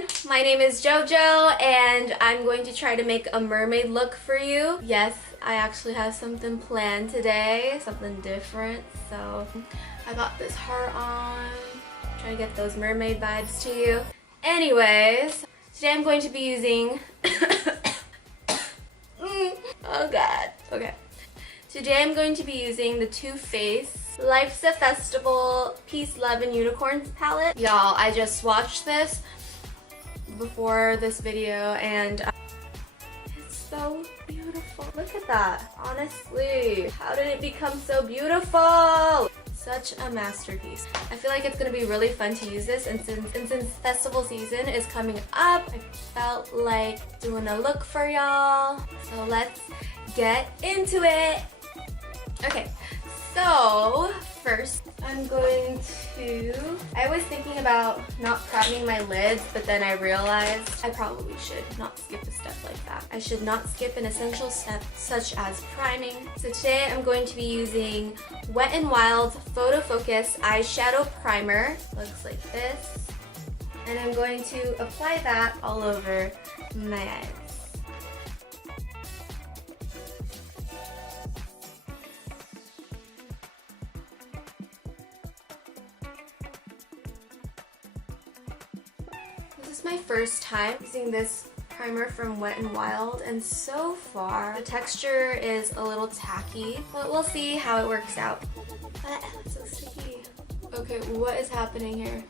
everyone, my name is JoJo and I'm going to try to make a mermaid look for you. Yes, I actually have something planned today, something different. So I got this heart on, trying to get those mermaid vibes to you. Anyways, today I'm going to be using oh god, okay. Today I'm going to be using the TooFaced Life's a Festival Peace, Love, and Unicorns palette. Y'all, I just watched this before this video and it's so beautiful. Look at that. Honestly, how did it become so beautiful? Such a masterpiece. I feel like it's going to be really fun to use this, and since festival season is coming up, I felt like doing a look for y'all. So let's get into it. Okay, so first I'm going to, I was thinking about not priming my lids, but then I realized I probably should not skip a step like that. I should not skip an essential step such as priming. So today I'm going to be using Wet n Wild's Photo Focus Eyeshadow Primer. Looks like this. And I'm going to apply that all over my eyes. This is my first time using this primer from Wet n Wild, and so far the texture is a little tacky, but we'll see how it works out. It's so sticky. Okay, what is happening here?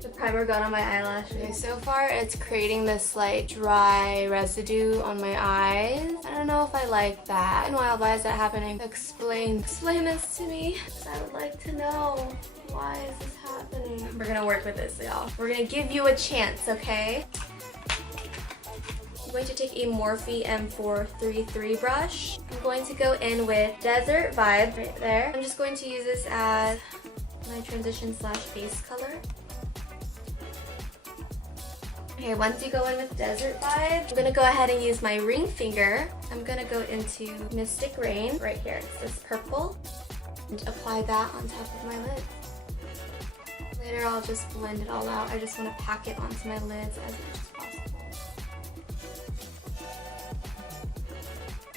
The primer got on my eyelash. Okay, so far it's creating this like dry residue on my eyes. I don't know if I like that. Wet n Wild, why is that happening? Explain this to me. I would like to know. Why is this happening? We're gonna work with this, y'all. We're gonna give you a chance, okay? I'm going to take a Morphe M433 brush. I'm going to go in with Desert Vibe right there. I'm just going to use this as my transition / base color. Okay, once you go in with Desert Vibe, I'm gonna go ahead and use my ring finger. I'm gonna go into Mystic Rain right here. It's this purple. And apply that on top of my lids. Later I'll just blend it all out. I just want to pack it onto my lids as much as possible.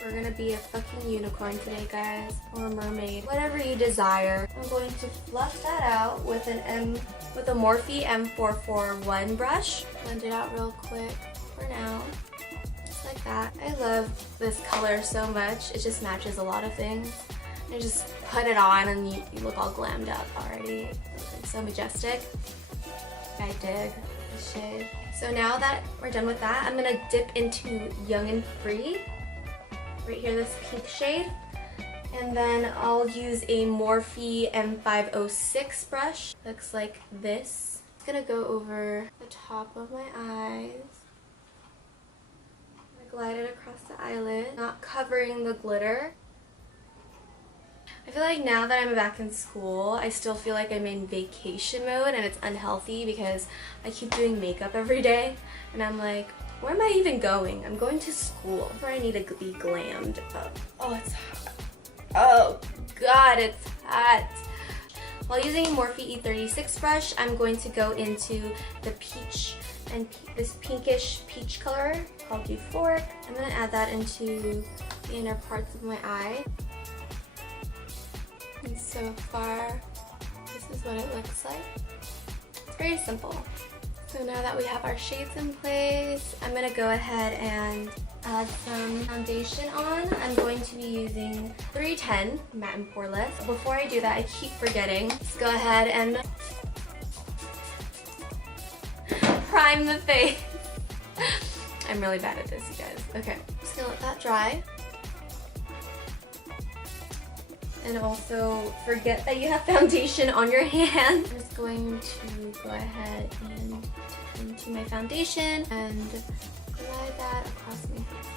We're gonna be a fucking unicorn today, guys, or a mermaid, whatever you desire. I'm going to fluff that out with a Morphe M441 brush. Blend it out real quick for now, just like that. I love this color so much. It just matches a lot of things. You just put it on and you look all glammed up already. It's so majestic. I dig the shade. So now that we're done with that, I'm gonna dip into Young and Free. Right here, this pink shade. And then I'll use a Morphe M506 brush. Looks like this. It's gonna go over the top of my eyes. I'm gonna glide it across the eyelid, not covering the glitter. I feel like now that I'm back in school, I still feel like I'm in vacation mode, and it's unhealthy because I keep doing makeup every day and I'm like, where am I even going? I'm going to school where I need to be glammed up. Oh, it's hot. Oh god, it's hot. While using a Morphe E36 brush, I'm going to go into the peach and this pinkish peach color called Euphoric. I'm going to add that into the inner parts of my eye. And so far, this is what it looks like. It's very simple. So now that we have our shades in place, I'm going to go ahead and add some foundation on. I'm going to be using 310 Matte and Poreless. Before I do that, I keep forgetting. Let's go ahead and prime the face. I'm really bad at this, you guys. Okay, just gonna let that dry. And also forget that you have foundation on your hand. I'm just going to go ahead and dip into my foundation and glide that across my face.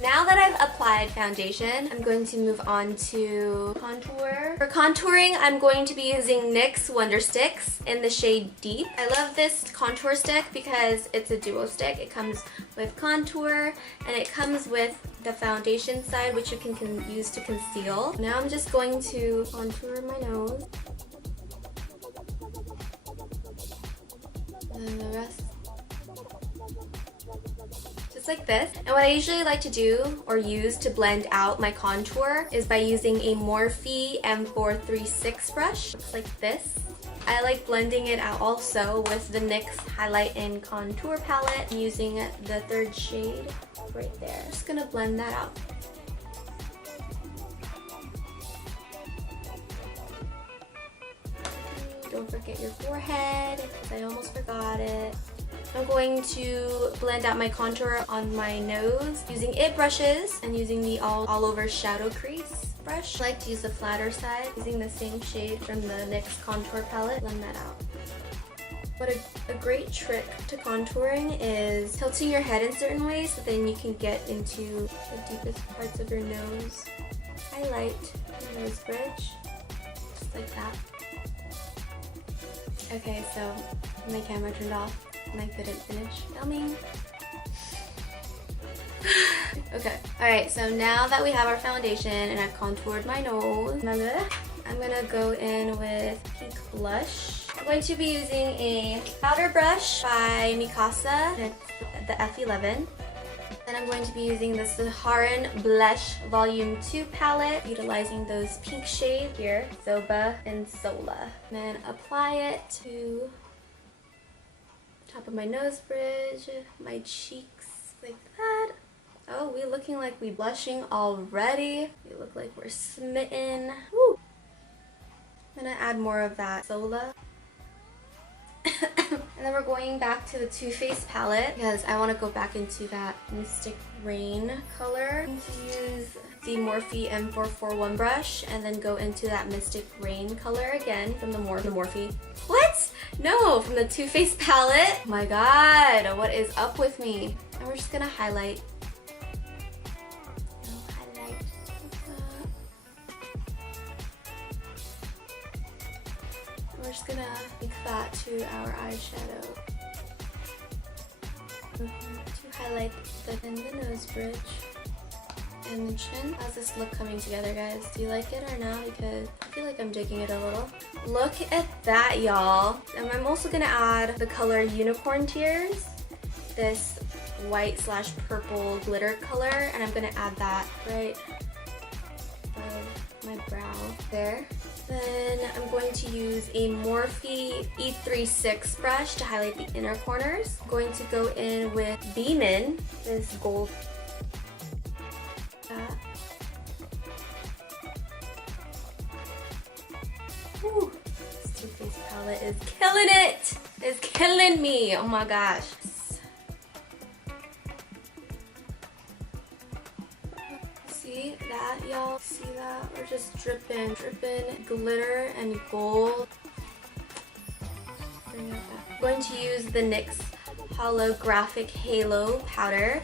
Now that I've applied foundation, I'm going to move on to contour. For contouring, I'm going to be using NYX Wonder Sticks in the shade Deep. I love this contour stick because it's a duo stick. It comes with contour and it comes with the foundation side, which you can use to conceal. Now I'm just going to contour my nose. And then the rest. Just like this. And what I usually like to do or use to blend out my contour is by using a Morphe M436 brush. Looks like this. I like blending it out also with the NYX Highlight and Contour palette. I'm using the third shade right there. Just gonna blend that out. Don't forget your forehead, because I almost forgot it. I'm going to blend out my contour on my nose using IT brushes and using the all over shadow crease brush. I like to use the flatter side, using the same shade from the NYX contour palette. Blend that out. What a great trick to contouring is tilting your head in certain ways so then you can get into the deepest parts of your nose. Highlight your nose bridge, just like that. Okay, so my camera turned off and I couldn't finish filming. Okay, alright, so now that we have our foundation and I've contoured my nose, I'm gonna go in with pink blush. I'm going to be using a powder brush by Mikasa, it's the F11. Then I'm going to be using the Saharan Blush Vol.1 palette, utilizing those pink shades here, Zoba and Sola. And then apply it to the top of my nose bridge, my cheeks, like that. Oh, we looking like we blushing already. We look like we're smitten. Woo! I'm gonna add more of that Sola. And then we're going back to the TooFaced palette because I want to go back into that Mystic Rain color. I'm going to use the Morphe M441 brush and then go into that Mystic Rain color again from the Morphe. What? No, from the TooFaced palette. Oh my god, what is up with me? And we're just gonna highlight. We're just gonna make that to our eyeshadow to highlight in the nose bridge and the chin. How's this look coming together, guys? Do you like it or not? Because I feel like I'm digging it a little. Look at that, y'all. And I'm also gonna add the color Unicorn Tears, this white / purple glitter color, and I'm gonna add that right above my brow there. Then I'm going to use a Morphe E36 brush to highlight the inner corners. I'm going to go in with Beamin, this gold. Woo. This TooFaced palette is killing it! It's killing me! Oh my gosh. See that, y'all? See that? We're just dripping glitter and gold. I'm going to use the NYX Holographic Halo powder.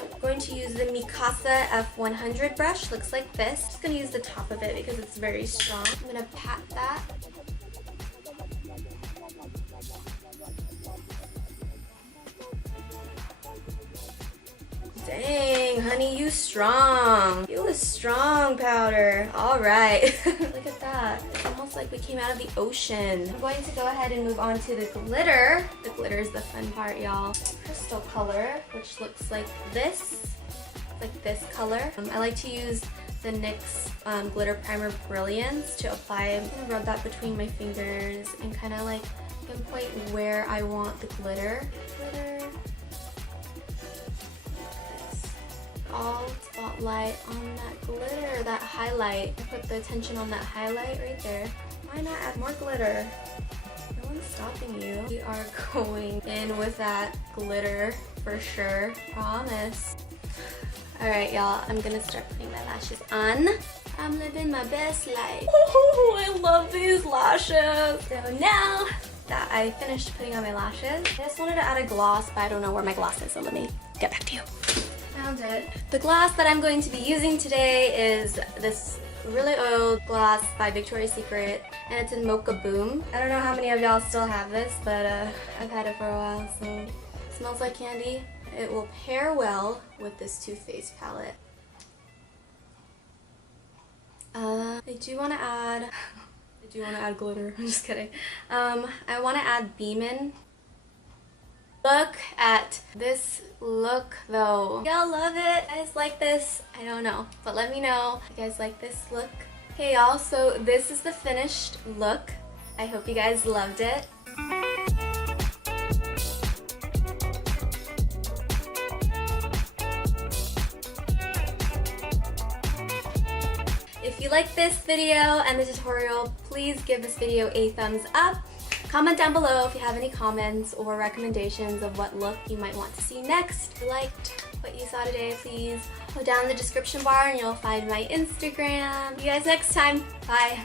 I'm going to use the Mikasa F100 brush. Looks like this. Just gonna use the top of it because it's very strong. I'm gonna pat that. Dang, honey, you strong. You a strong powder. All right. Look at that. It's almost like we came out of the ocean. I'm going to go ahead and move on to the glitter. The glitter is the fun part, y'all. Crystal color, which looks like this. Like this color. I like to use the NYX Glitter Primer Brilliance to apply. I'm gonna rub that between my fingers and kind of like pinpoint where I want the glitter. All spotlight on that glitter, that highlight. I put the attention on that highlight right there. Why not add more glitter? No one's stopping you. We are going in with that glitter for sure. Promise. Alright, y'all, I'm gonna start putting my lashes on. I'm living my best life. Oh, I love these lashes. So now that I finished putting on my lashes, I just wanted to add a gloss, but I don't know where my gloss is, so let me get back to you. Found it. The gloss that I'm going to be using today is this really old gloss by Victoria's Secret, and it's in MochaBoom. I don't know how many of y'all still have this, but I've had it for a while, so it smells like candy. It will pair well with this TooFaced palette. do want to add, glitter. I'm just kidding. I want to add Beamin. Look at this look though. Y'all love it? You guys like this? I don't know, but let me know if you guys like this look. Okay y'all, so this is the finished look. I hope you guys loved it. If you like this video and the tutorial, please give this video a thumbs up. Comment down below if you have any comments or recommendations of what look you might want to see next. If you liked what you saw today, please go down in the description bar and you'll find my Instagram. See you guys next time. Bye.